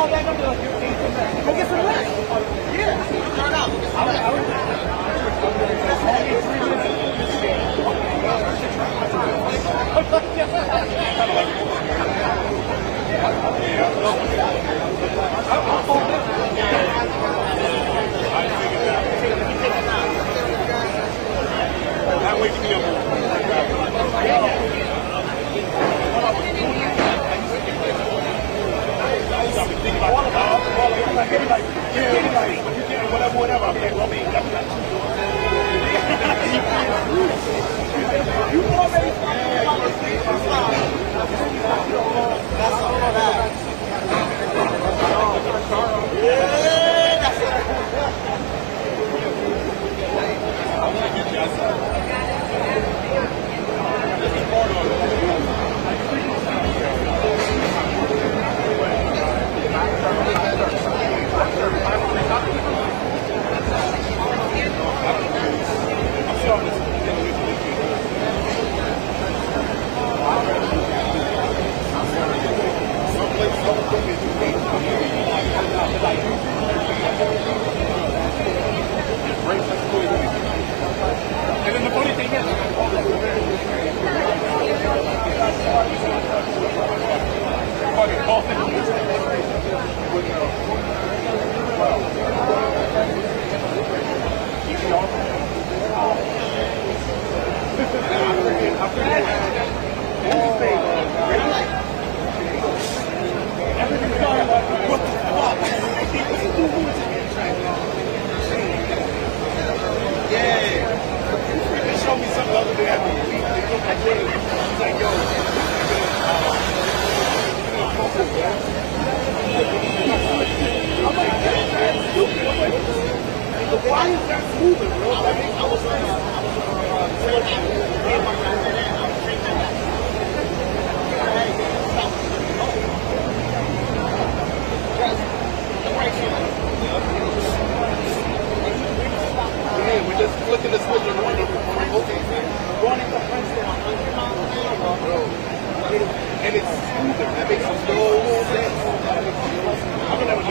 call back up to go get some rest. Yeah. Turn out. That wakes me up. Whatever. I'm like, well, man, that's not you already that's all that. And then the funny thing is, why is that moving, bro? I was we're just flicking the switch and running. Okay, running the Princeton on 100 miles an hour, bro. And it's smoother. That makes no sense. I'm gonna have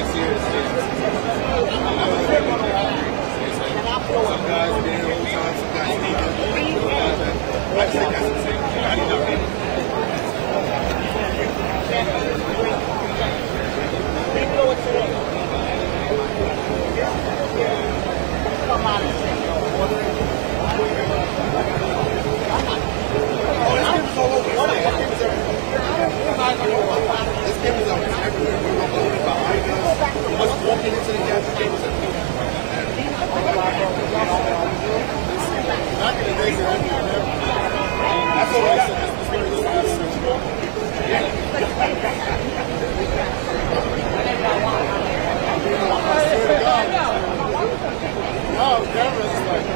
6 years. Some guys been here a long time, some guys need it. I think that's the same thing. I didn't know that. Come on and say your order. This game is always everywhere. We're going to go behind us. Us walking into the gas station. Back in the days, that's all I said. No, cameras like.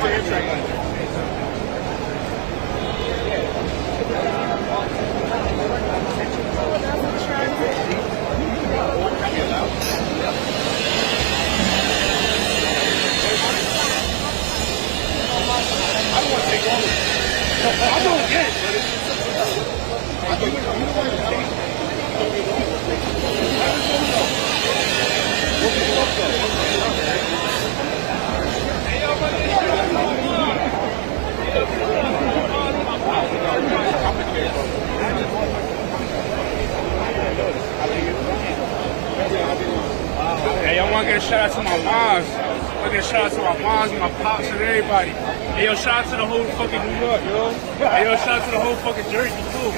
Hey, I want to get a shout out to my moms. I want to get a shout out to my moms, my pops, and everybody. Hey, yo, shout out to the whole fucking New York, yo. Hey, yo, shout out to the whole fucking Jersey, too.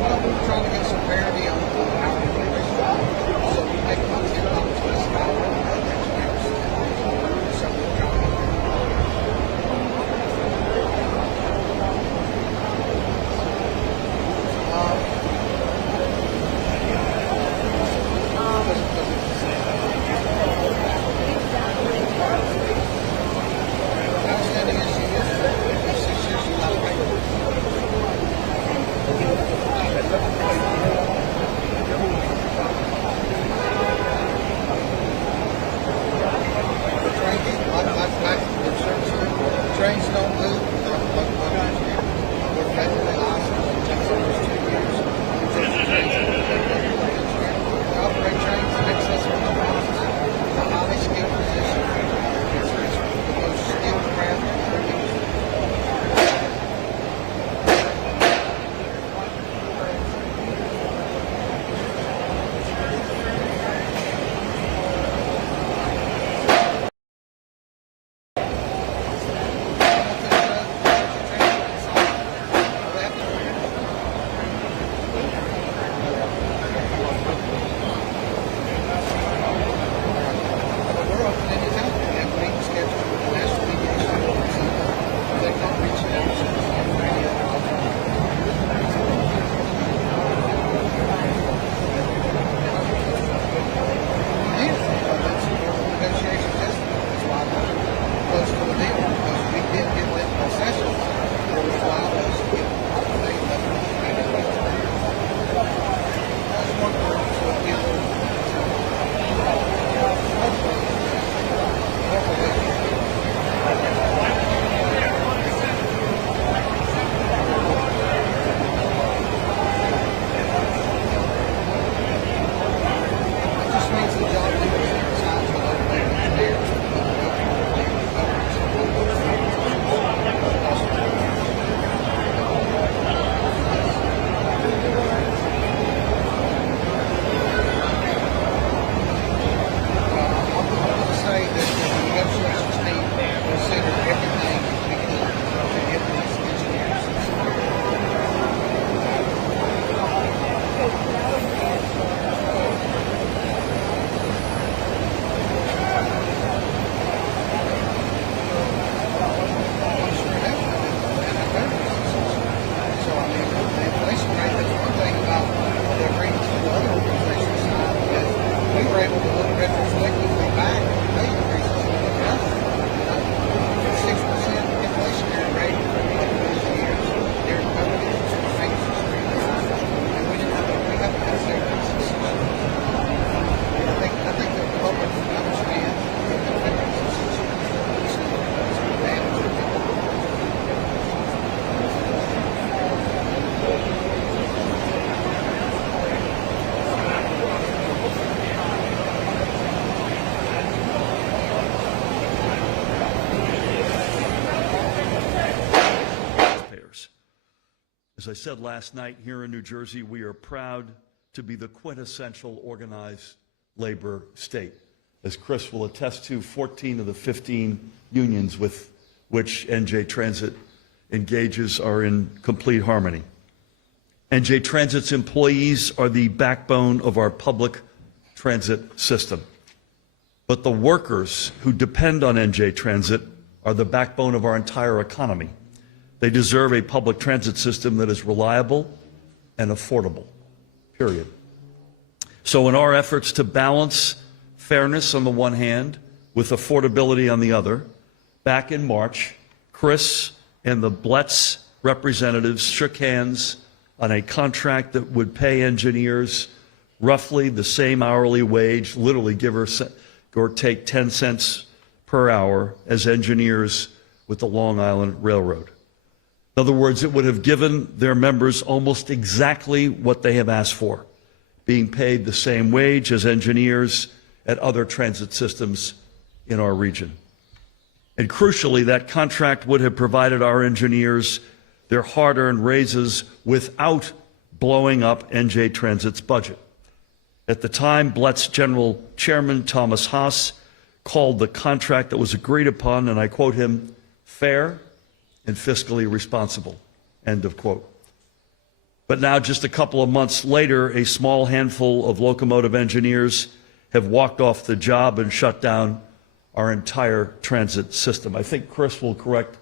Well, we're trying to get some parity on hourly wages. So we make about $10 less an hour than other engineers. So we're trying to outstanding issue is 6 years without pay. Trains don't move. We're federally licensed. It takes almost 2 years. We operate trains in excess of 1 miles. It's a highly skilled position. It's the most skilled craft in the industry. We're open anytime. We have meetings scheduled with the national mediation. They can't reach out to us on any other alternative. Yeah, that's the negotiation testimony. That's why we're close to the deal, because we did get that concession where we allowed us to get paid less than that's one word, so it'll be a little it just means the job duties are assigned to a local engineer. I'm going to say that the negotiations team considered everything we could to get these engineers. So, I mean, the inflation rate, that's one thing about the agreements with the other organizations signed, is we were able to look retrospectively back at pay increases and look at us. 6% inflationary rate for a couple of these years during COVID is extremely high. And we haven't had increases. I think the public understands that the difference is an advantage. taxpayers. As I said last night, here in New Jersey, we are proud to be the quintessential organized labor state. As Chris will attest to, 14 of the 15 unions with which NJ Transit engages are in complete harmony. NJ Transit's employees are the backbone of our public transit system. But the workers who depend on NJ Transit are the backbone of our entire economy. They deserve a public transit system that is reliable and affordable, period. So in our efforts to balance fairness on the one hand with affordability on the other, back in March, Chris and the Blitz representatives shook hands on a contract that would pay engineers roughly the same hourly wage, literally give or take 10 cents per hour as engineers with the Long Island Railroad. In other words, it would have given their members almost exactly what they have asked for, being paid the same wage as engineers at other transit systems in our region. And crucially, that contract would have provided our engineers their hard-earned raises without blowing up NJ Transit's budget. At the time, Blitz General Chairman Thomas Haas called the contract that was agreed upon, and I quote him, fair and fiscally responsible, end of quote. But now, just a couple of months later, a small handful of locomotive engineers have walked off the job and shut down our entire transit system. I think Chris will correct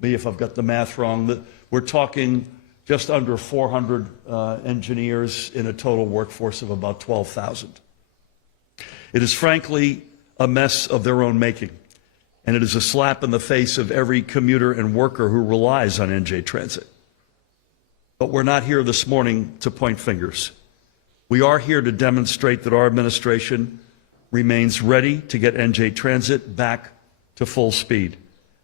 me if I've got the math wrong. We're talking just under 400 engineers in a total workforce of about 12,000. It is frankly a mess of their own making, and it is a slap in the face of every commuter and worker who relies on NJ Transit. But we're not here this morning to point fingers. We are here to demonstrate that our administration remains ready to get NJ Transit back to full speed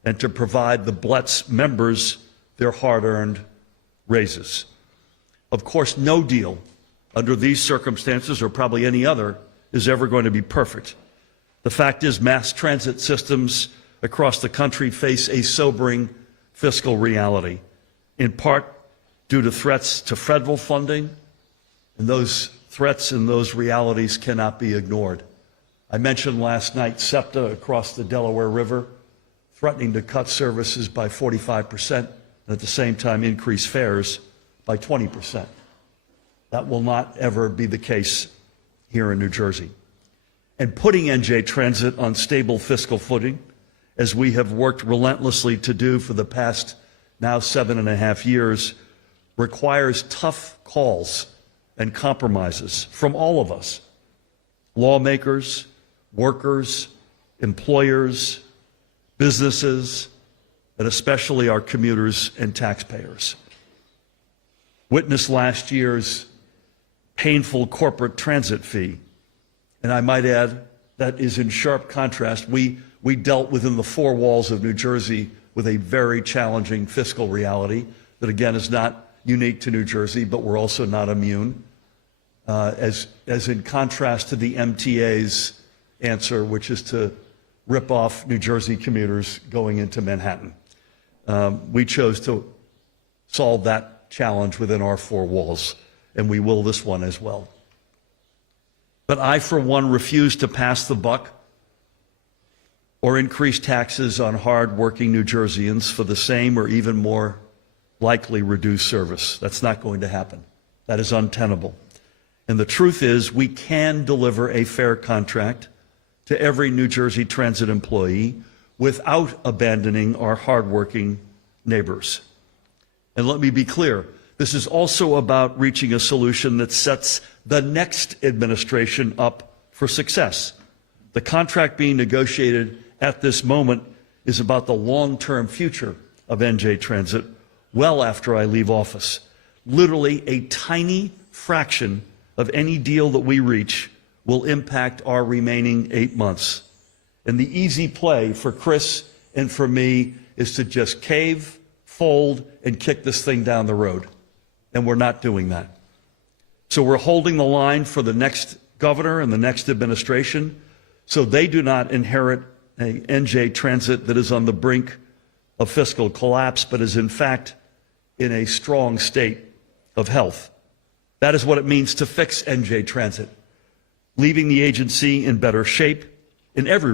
and to provide the BLET's members their hard-earned raises. Of course, no deal under these circumstances, or probably any other, is ever going to be perfect. The fact is, mass transit systems across the country face a sobering fiscal reality, in part due to threats to federal funding, and those threats and those realities cannot be ignored. I mentioned last night SEPTA across the Delaware River threatening to cut services by 45% and at the same time increase fares by 20%. That will not ever be the case here in New Jersey. And putting NJ Transit on stable fiscal footing, as we have worked relentlessly to do for the past now 7.5 years, requires tough calls and compromises from all of us, lawmakers, workers, employers, businesses, and especially our commuters and taxpayers. Witness last year's painful corporate transit fee, and I might add that is in sharp contrast. We dealt within the four walls of New Jersey with a very challenging fiscal reality that, again, is not unique to New Jersey, but we're also not immune, as in contrast to the MTA's answer, which is to rip off New Jersey commuters going into Manhattan. We chose to solve that challenge within our four walls, and we will this one as well. But I, for one, refuse to pass the buck or increase taxes on hard-working New Jerseyans for the same or even more likely reduced service. That's not going to happen. That is untenable. And the truth is, we can deliver a fair contract to every New Jersey Transit employee without abandoning our hardworking neighbors. And let me be clear, this is also about reaching a solution that sets the next administration up for success. The contract being negotiated at this moment is about the long-term future of NJ Transit well after I leave office. Literally a tiny fraction of any deal that we reach will impact our remaining 8 months. And the easy play for Chris and for me is to just cave, fold, and kick this thing down the road. And we're not doing that. So we're holding the line for the next governor and the next administration so they do not inherit a NJ Transit that is on the brink of fiscal collapse, but is in fact in a strong state of health. That is what it means to fix NJ Transit, leaving the agency in better shape in every